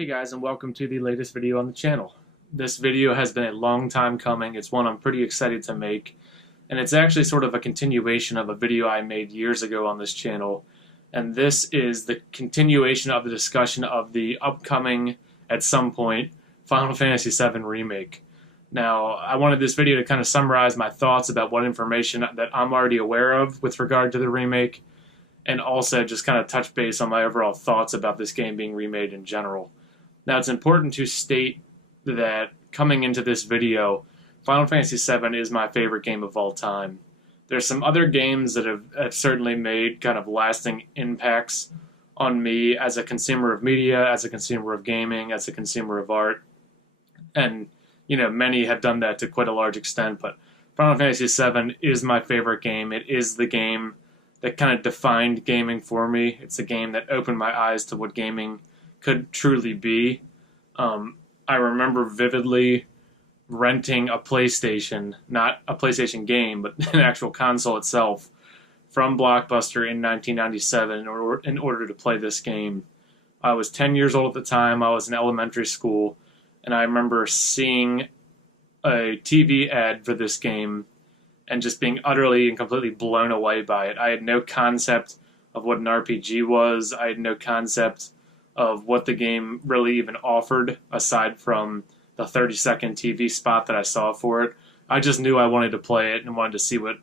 Hey guys, and welcome to the latest video on the channel. This video has been a long time coming. It's one I'm pretty excited to make, and it's actually sort of a continuation of a video I made years ago on this channel. And this is the continuation of the discussion of the upcoming, at some point, Final Fantasy VII Remake. Now, I wanted this video to kind of summarize my thoughts about what information that I'm already aware of with regard to the remake, and also just kind of touch base on my overall thoughts about this game being remade in general. Now, it's important to state that coming into this video, Final Fantasy VII is my favorite game of all time. There's some other games that have certainly made kind of lasting impacts on me as a consumer of media, as a consumer of gaming, as a consumer of art. And, many have done that to quite a large extent, but Final Fantasy VII is my favorite game. It is the game that kind of defined gaming for me. It's a game that opened my eyes to what gaming could truly be. I remember vividly renting a PlayStation, not a PlayStation game, but an actual console itself, from Blockbuster in 1997 in order to play this game. I was 10 years old at the time. I was in elementary school, and I remember seeing a TV ad for this game and just being utterly and completely blown away by it. I had no concept of what an RPG was. I had no concept of what the game really even offered, aside from the 30-second TV spot that I saw for it. I just knew I wanted to play it and wanted to see what,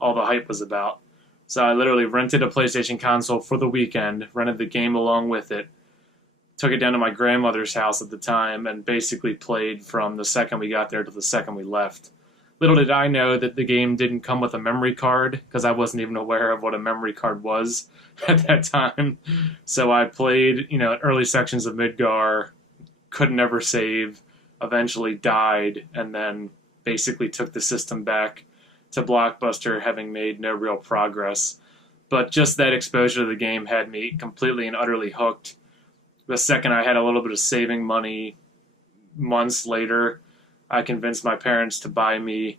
all the hype was about. So I literally rented a PlayStation console for the weekend, rented the game along with it, took it down to my grandmother's house at the time, and basically played from the second we got there to the second we left. Little did I know that the game didn't come with a memory card, because I wasn't even aware of what a memory card was at that time. So I played, early sections of Midgar, could never save, eventually died, and then basically took the system back to Blockbuster, having made no real progress. But just that exposure to the game had me completely and utterly hooked. The second I had a little bit of saving money, months later, I convinced my parents to buy me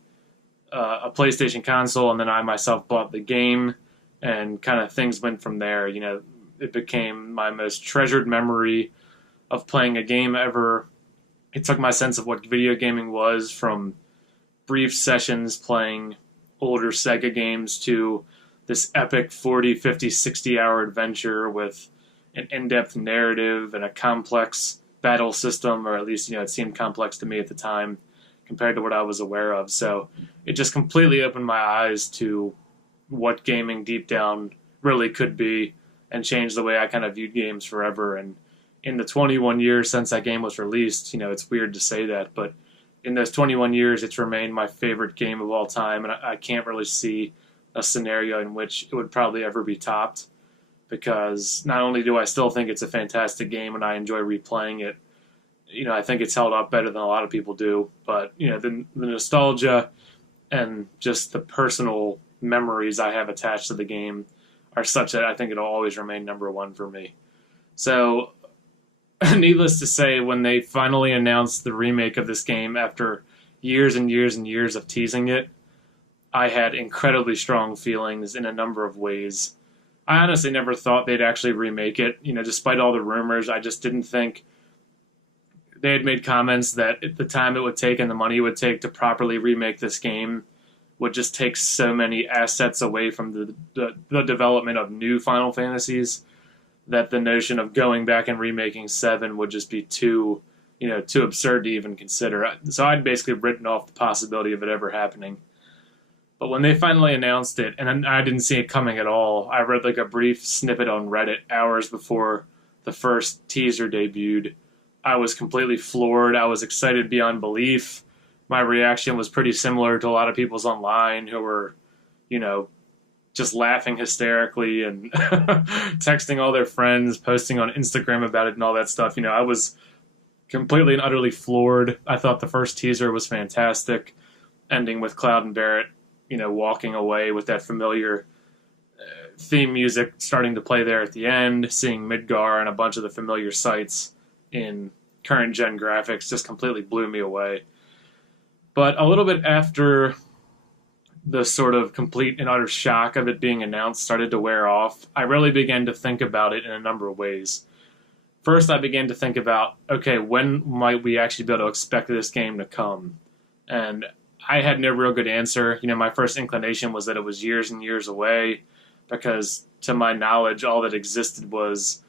a PlayStation console, and then I myself bought the game, and kind of things went from there. It became my most treasured memory of playing a game ever. It took my sense of what video gaming was from brief sessions playing older Sega games to this epic 40, 50, 60-hour adventure with an in-depth narrative and a complex battle system, or at least, it seemed complex to me at the time compared to what I was aware of. So it just completely opened my eyes to what gaming deep down really could be, and changed the way I kind of viewed games forever. And in the 21 years since that game was released, it's weird to say that, but in those 21 years, it's remained my favorite game of all time, and I can't really see a scenario in which it would probably ever be topped, because not only do I still think it's a fantastic game and I enjoy replaying it, I think it's held up better than a lot of people do, but, the nostalgia and just the personal memories I have attached to the game are such that I think it'll always remain number one for me. So, needless to say, when they finally announced the remake of this game after years and years and years of teasing it, I had incredibly strong feelings in a number of ways. I honestly never thought they'd actually remake it. Despite all the rumors, I just didn't think they had made comments that the time it would take and the money it would take to properly remake this game would just take so many assets away from the development of new Final Fantasies, that the notion of going back and remaking 7 would just be too absurd to even consider. So I'd basically written off the possibility of it ever happening. But when they finally announced it, and I didn't see it coming at all, I read like a brief snippet on Reddit hours before the first teaser debuted. I was completely floored. I was excited beyond belief. My reaction was pretty similar to a lot of people's online who were, just laughing hysterically and texting all their friends, posting on Instagram about it and all that stuff. I was completely and utterly floored. I thought the first teaser was fantastic, ending with Cloud and Barrett, walking away with that familiar theme music starting to play there at the end, seeing Midgar and a bunch of the familiar sights in current gen graphics just completely blew me away. But a little bit after the sort of complete and utter shock of it being announced started to wear off, I really began to think about it in a number of ways. first I began to think about, okay, when might we actually be able to expect this game to come? And I had no real good answer. My first inclination was that it was years and years away, because to my knowledge, all that existed was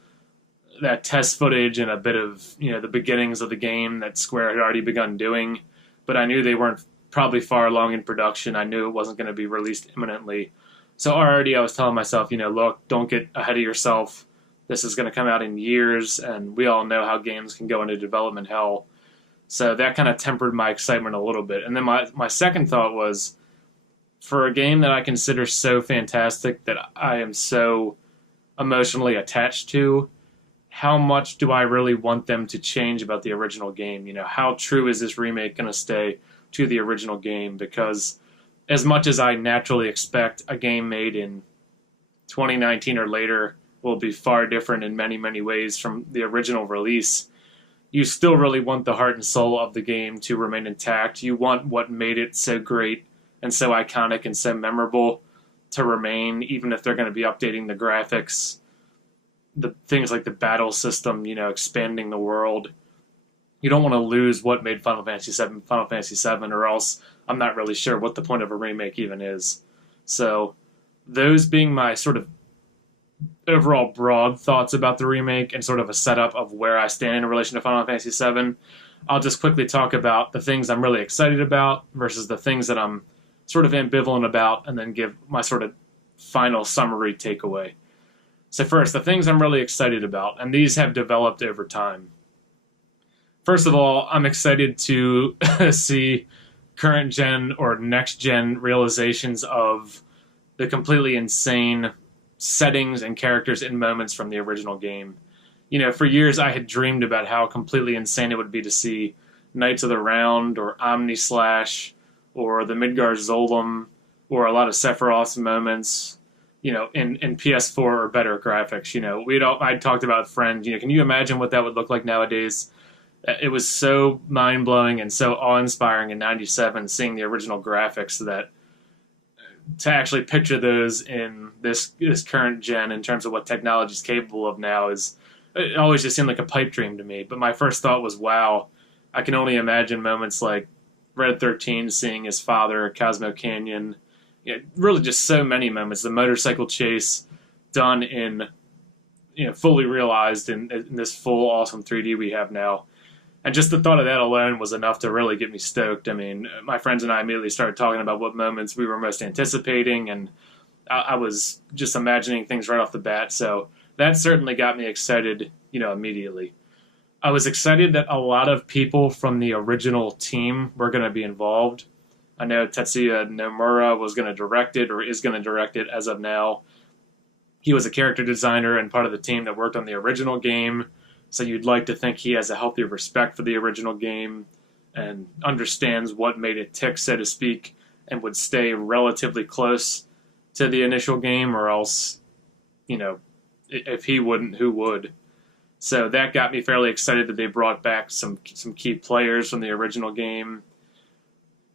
that test footage and a bit of, the beginnings of the game that Square had already begun doing. But I knew they weren't probably far along in production. I knew it wasn't going to be released imminently. So already I was telling myself, look, don't get ahead of yourself. This is going to come out in years, and we all know how games can go into development hell. So that kind of tempered my excitement a little bit. And then my second thought was, for a game that I consider so fantastic, that I am so emotionally attached to, how much do I really want them to change about the original game? How true is this remake going to stay to the original game? Because as much as I naturally expect a game made in 2019 or later will be far different in many, many ways from the original release, you still really want the heart and soul of the game to remain intact. You want what made it so great and so iconic and so memorable to remain, even if they're going to be updating the graphics, the things like the battle system, expanding the world. You don't want to lose what made Final Fantasy VII, or else I'm not really sure what the point of a remake even is. So those being my sort of overall broad thoughts about the remake and sort of a setup of where I stand in relation to Final Fantasy VII, I'll just quickly talk about the things I'm really excited about versus the things that I'm sort of ambivalent about, and then give my sort of final summary takeaway. So first, the things I'm really excited about, and these have developed over time. First of all, I'm excited to see current gen or next gen realizations of the completely insane settings and characters and moments from the original game. For years I had dreamed about how completely insane it would be to see Knights of the Round or Omni Slash or the Midgar Zolom or a lot of Sephiroth's moments, in PS4 or better graphics. I talked about with friends, can you imagine what that would look like nowadays? It was so mind-blowing and so awe-inspiring in 97, seeing the original graphics, that to actually picture those in this current gen in terms of what technology is capable of now it always just seemed like a pipe dream to me. But my first thought was, wow, I can only imagine moments like Red 13 seeing his father, Cosmo Canyon, really just so many moments. The motorcycle chase done in, fully realized in this full awesome 3D we have now. And just the thought of that alone was enough to really get me stoked. I mean, my friends and I immediately started talking about what moments we were most anticipating, and I was just imagining things right off the bat. So that certainly got me excited, immediately. I was excited that a lot of people from the original team were going to be involved. I know Tetsuya Nomura was going to direct it, or is going to direct it as of now. He was a character designer and part of the team that worked on the original game. So you'd like to think he has a healthy respect for the original game and understands what made it tick, so to speak, and would stay relatively close to the initial game, or else, if he wouldn't, who would? So that got me fairly excited that they brought back some key players from the original game.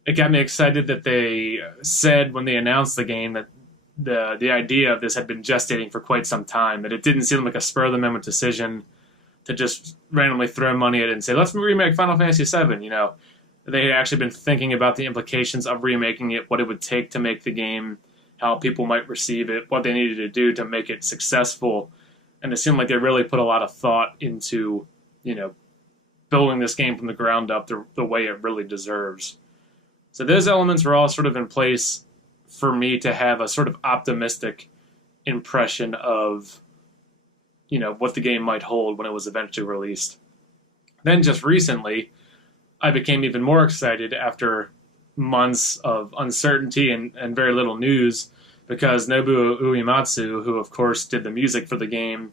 It got me excited that they said when they announced the game that the idea of this had been gestating for quite some time, that it didn't seem like a spur-of-the-moment decision to just randomly throw money at it and say, let's remake Final Fantasy VII. They had actually been thinking about the implications of remaking it, what it would take to make the game, how people might receive it, what they needed to do to make it successful. And it seemed like they really put a lot of thought into, building this game from the ground up the way it really deserves. So those elements were all sort of in place for me to have a sort of optimistic impression of what the game might hold when it was eventually released. Then just recently, I became even more excited after months of uncertainty and very little news, because Nobuo Uematsu, who of course did the music for the game,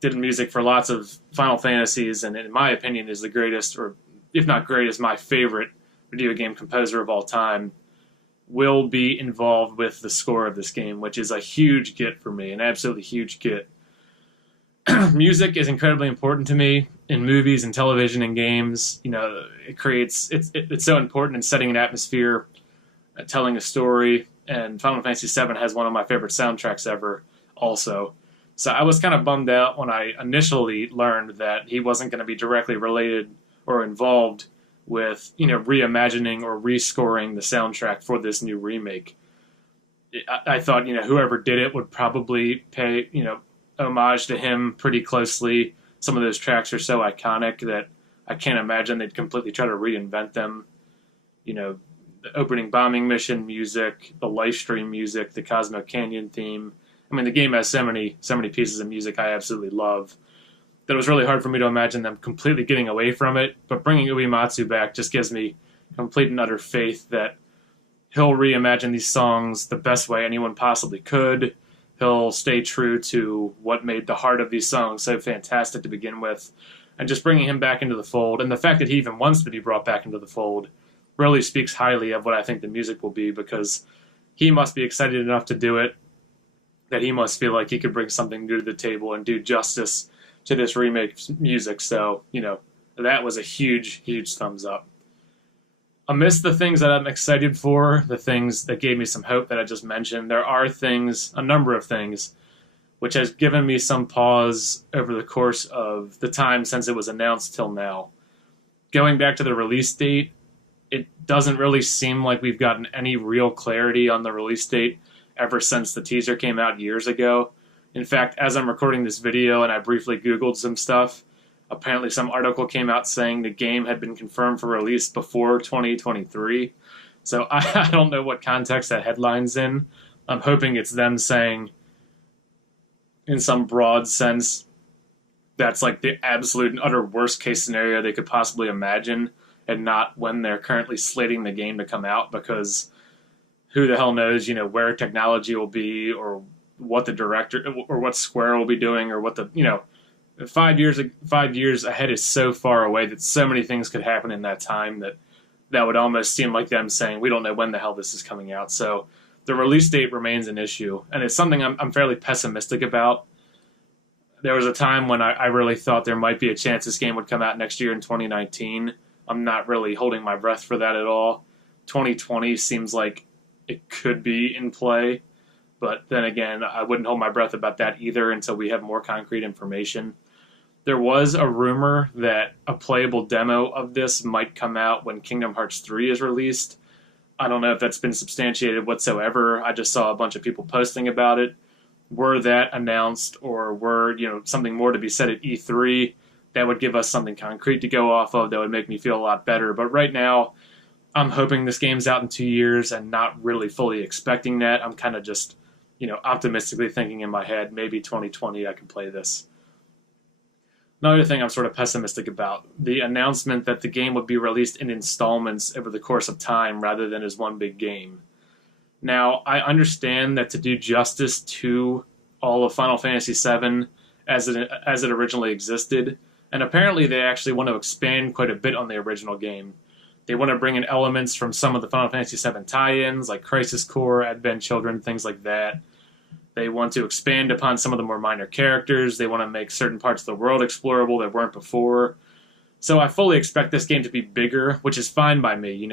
did music for lots of Final Fantasies, and in my opinion is the greatest, or if not greatest, my favorite video game composer of all time, will be involved with the score of this game, which is a huge get for me, an absolutely huge get. Music is incredibly important to me in movies and television and games. It's so important in setting an atmosphere, telling a story, and Final Fantasy VII has one of my favorite soundtracks ever also. So I was kind of bummed out when I initially learned that he wasn't going to be directly related or involved with, reimagining or rescoring the soundtrack for this new remake. I thought, whoever did it would probably pay, homage to him pretty closely. Some of those tracks are so iconic that I can't imagine they'd completely try to reinvent them. The opening bombing mission music, the live stream music, the Cosmo Canyon theme. I mean, the game has so many pieces of music I absolutely love that it was really hard for me to imagine them completely getting away from it. But bringing Uematsu back just gives me complete and utter faith that he'll reimagine these songs the best way anyone possibly could. He'll stay true to what made the heart of these songs so fantastic to begin with. And just bringing him back into the fold, and the fact that he even wants to be brought back into the fold, really speaks highly of what I think the music will be, because he must be excited enough to do it, that he must feel like he could bring something new to the table and do justice to this remake music. So, that was a huge, huge thumbs up. Amidst the things that I'm excited for, the things that gave me some hope that I just mentioned, there are things, a number of things, which has given me some pause over the course of the time since it was announced till now. Going back to the release date, it doesn't really seem like we've gotten any real clarity on the release date ever since the teaser came out years ago. In fact, as I'm recording this video and I briefly Googled some stuff, apparently some article came out saying the game had been confirmed for release before 2023. So I don't know what context that headline's in. I'm hoping it's them saying, in some broad sense, that's like the absolute and utter worst case scenario they could possibly imagine, and not when they're currently slating the game to come out, because who the hell knows, where technology will be, or what the director, or what Square will be doing, or what the, 5 years ahead is so far away that so many things could happen in that time that would almost seem like them saying, we don't know when the hell this is coming out. So the release date remains an issue, and it's something I'm fairly pessimistic about. There was a time when I really thought there might be a chance this game would come out next year in 2019. I'm not really holding my breath for that at all. 2020 seems like it could be in play, but then again, I wouldn't hold my breath about that either until we have more concrete information. There was a rumor that a playable demo of this might come out when Kingdom Hearts 3 is released. I don't know if that's been substantiated whatsoever. I just saw a bunch of people posting about it. Were that announced, or were, something more to be said at E3, that would give us something concrete to go off of that would make me feel a lot better. But right now, I'm hoping this game's out in 2 years and not really fully expecting that. I'm kind of just, optimistically thinking in my head, maybe 2020 I can play this. Another thing I'm sort of pessimistic about, the announcement that the game would be released in installments over the course of time rather than as one big game. Now, I understand that to do justice to all of Final Fantasy VII as it originally existed, and apparently they actually want to expand quite a bit on the original game. They want to bring in elements from some of the Final Fantasy VII tie-ins, like Crisis Core, Advent Children, things like that. They want to expand upon some of the more minor characters. They want to make certain parts of the world explorable that weren't before. So I fully expect this game to be bigger, which is fine by me.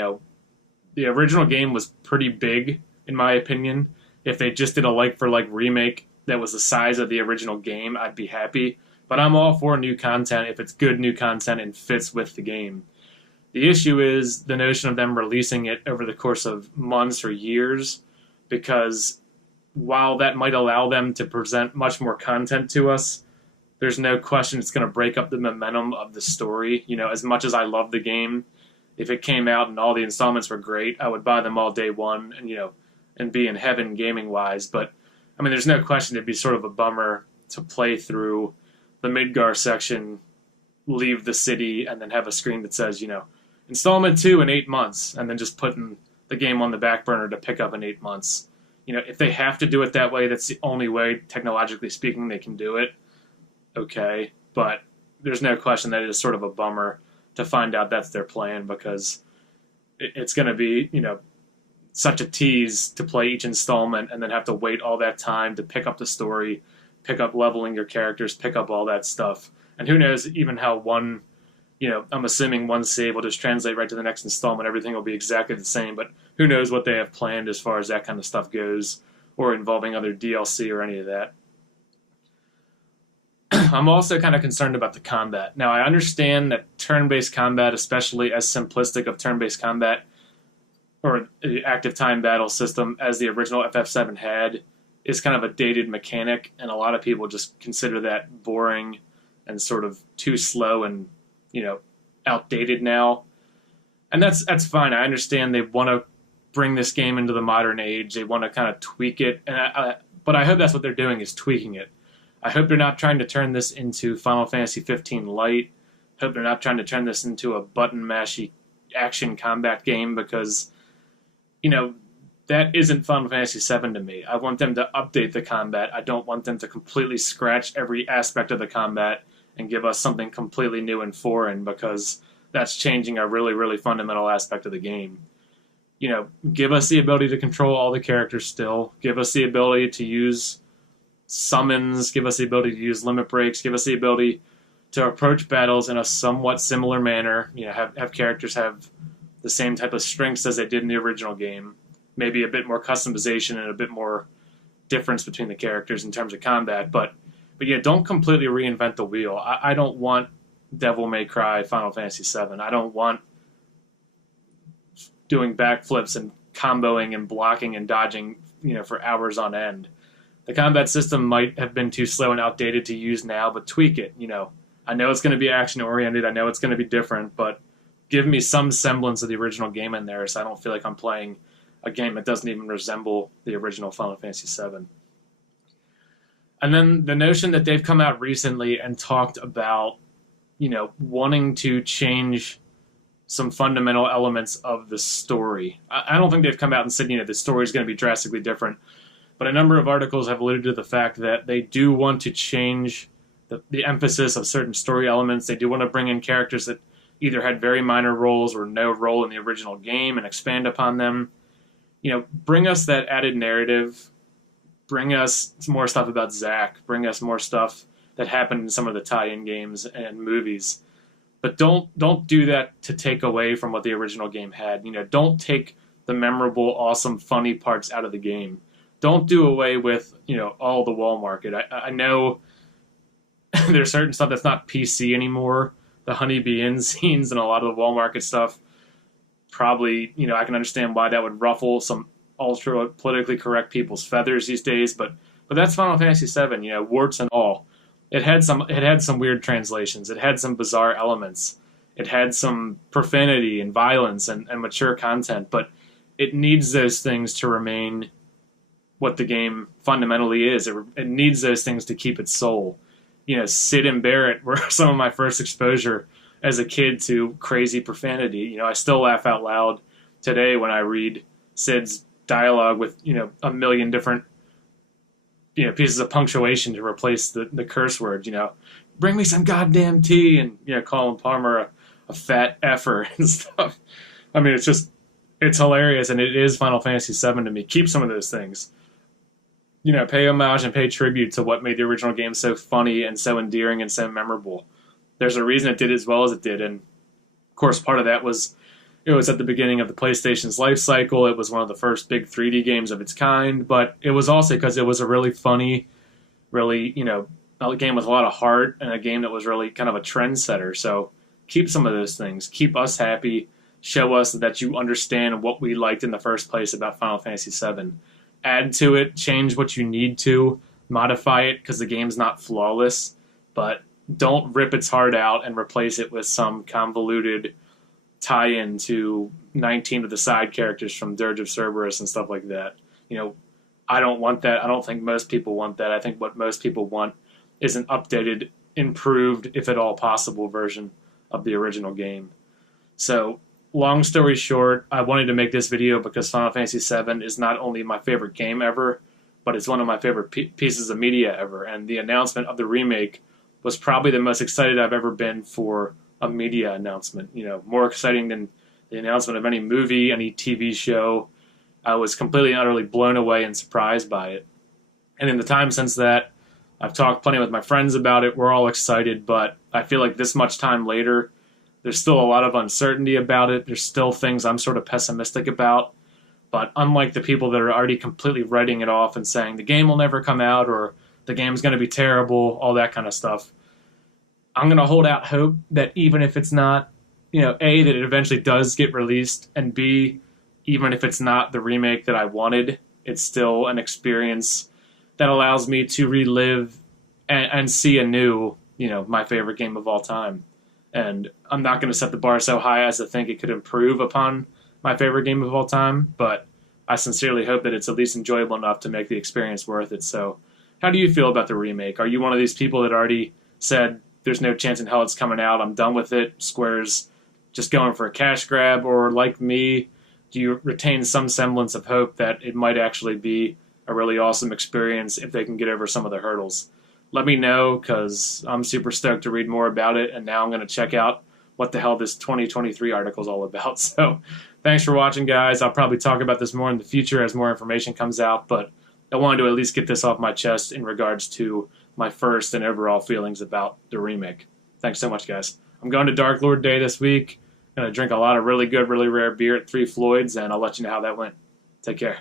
The original game was pretty big, in my opinion. If they just did a like-for-like remake that was the size of the original game, I'd be happy. But I'm all for new content if it's good new content and fits with the game. The issue is the notion of them releasing it over the course of months or years, because while that might allow them to present much more content to us, there's no question it's going to break up the momentum of the story. As much as I love the game, if it came out and all the installments were great, I would buy them all day one and be in heaven gaming-wise. But, there's no question it'd be sort of a bummer to play through the Midgar section, leave the city, and then have a screen that says, installment 2 in 8 months, and then just putting the game on the back burner to pick up in 8 months. If they have to do it that way, that's the only way, technologically speaking, they can do it. Okay, but there's no question that it is sort of a bummer to find out that's their plan, because it's going to be, such a tease to play each installment and then have to wait all that time to pick up the story, pick up leveling your characters, pick up all that stuff. And who knows even how one, I'm assuming one save will just translate right to the next installment. Everything will be exactly the same, but who knows what they have planned as far as that kind of stuff goes, or involving other DLC or any of that. I'm also kind of concerned about the combat. Now, I understand that turn-based combat, especially as simplistic of turn-based combat or the active time battle system as the original FF7 had, is kind of a dated mechanic, and a lot of people just consider that boring and sort of too slow and, outdated now. And that's fine. I understand they want to bring this game into the modern age. They want to kind of tweak it, but I hope that's what they're doing, is tweaking it. I hope they're not trying to turn this into Final Fantasy 15 Lite. I hope they're not trying to turn this into a button mashy action combat game, because, that isn't Final Fantasy 7 to me. I want them to update the combat. I don't want them to completely scratch every aspect of the combat and give us something completely new and foreign, because that's changing a really, really fundamental aspect of the game. Give us the ability to control all the characters still. Give us the ability to use summons. Give us the ability to use limit breaks. Give us the ability to approach battles in a somewhat similar manner. Have characters have the same type of strengths as they did in the original game. Maybe a bit more customization and a bit more difference between the characters in terms of combat. But yeah, don't completely reinvent the wheel. I don't want Devil May Cry Final Fantasy VII. I don't want doing backflips and comboing and blocking and dodging, for hours on end. The combat system might have been too slow and outdated to use now, but tweak it. I know it's going to be action oriented. I know it's going to be different, but give me some semblance of the original game in there, so I don't feel like I'm playing a game that doesn't even resemble the original Final Fantasy VII. And then the notion that they've come out recently and talked about, wanting to change some fundamental elements of the story. I don't think they've come out and said, the story is going to be drastically different. But a number of articles have alluded to the fact that they do want to change the emphasis of certain story elements. They do want to bring in characters that either had very minor roles or no role in the original game and expand upon them. Bring us that added narrative. Bring us some more stuff about Zack. Bring us more stuff that happened in some of the tie-in games and movies. But don't do that to take away from what the original game had. Don't take the memorable, awesome, funny parts out of the game. Don't do away with, all the wall market. I know there's certain stuff that's not PC anymore. The Honeybee Inn scenes and a lot of the wall market stuff, probably, I can understand why that would ruffle some ultra politically correct people's feathers these days, but that's Final Fantasy VII, warts and all. It had some weird translations. It had some bizarre elements. It had some profanity and violence and mature content, but it needs those things to remain what the game fundamentally is. It needs those things to keep its soul. Sid and Barrett were some of my first exposure as a kid to crazy profanity. I still laugh out loud today when I read Sid's dialogue with, a million different, pieces of punctuation to replace the curse words, bring me some goddamn tea, and, Colin Palmer a fat effer and stuff. I mean, it's hilarious, and it is Final Fantasy VII to me. Keep some of those things. Pay homage and pay tribute to what made the original game so funny and so endearing and so memorable. There's a reason it did as well as it did, and of course part of that was it was at the beginning of the PlayStation's life cycle. It was one of the first big 3D games of its kind, but it was also because it was a really funny, really, a game with a lot of heart, and a game that was really kind of a trendsetter. So keep some of those things. Keep us happy. Show us that you understand what we liked in the first place about Final Fantasy VII. Add to it, change what you need to, modify it, because the game's not flawless, but don't rip its heart out and replace it with some convoluted tie-in to 19 of the side characters from Dirge of Cerberus and stuff like that. I don't want that. I don't think most people want that. I think what most people want is an updated, improved, if at all possible, version of the original game. So, long story short, I wanted to make this video because Final Fantasy VII is not only my favorite game ever, but it's one of my favorite pieces of media ever. And the announcement of the remake was probably the most excited I've ever been for a media announcement. More exciting than the announcement of any movie, any TV show. I was completely and utterly blown away and surprised by it. And in the time since that, I've talked plenty with my friends about it. We're all excited, but I feel like this much time later, there's still a lot of uncertainty about it. There's still things I'm sort of pessimistic about. But unlike the people that are already completely writing it off and saying the game will never come out, or the game's going to be terrible, all that kind of stuff. I'm going to hold out hope that even if it's not, A, that it eventually does get released, and B, even if it's not the remake that I wanted, it's still an experience that allows me to relive and see anew, my favorite game of all time. And I'm not going to set the bar so high as to think it could improve upon my favorite game of all time, but I sincerely hope that it's at least enjoyable enough to make the experience worth it. So, how do you feel about the remake? Are you one of these people that already said, there's no chance in hell it's coming out, I'm done with it, Square's just going for a cash grab? Or like me, do you retain some semblance of hope that it might actually be a really awesome experience if they can get over some of the hurdles? Let me know, because I'm super stoked to read more about it, and now I'm going to check out what the hell this 2023 article is all about. So thanks for watching, guys. I'll probably talk about this more in the future as more information comes out, but I wanted to at least get this off my chest in regards to my first and overall feelings about the remake. Thanks so much, guys. I'm going to Dark Lord Day this week. I'm going to drink a lot of really good, really rare beer at Three Floyds, and I'll let you know how that went. Take care.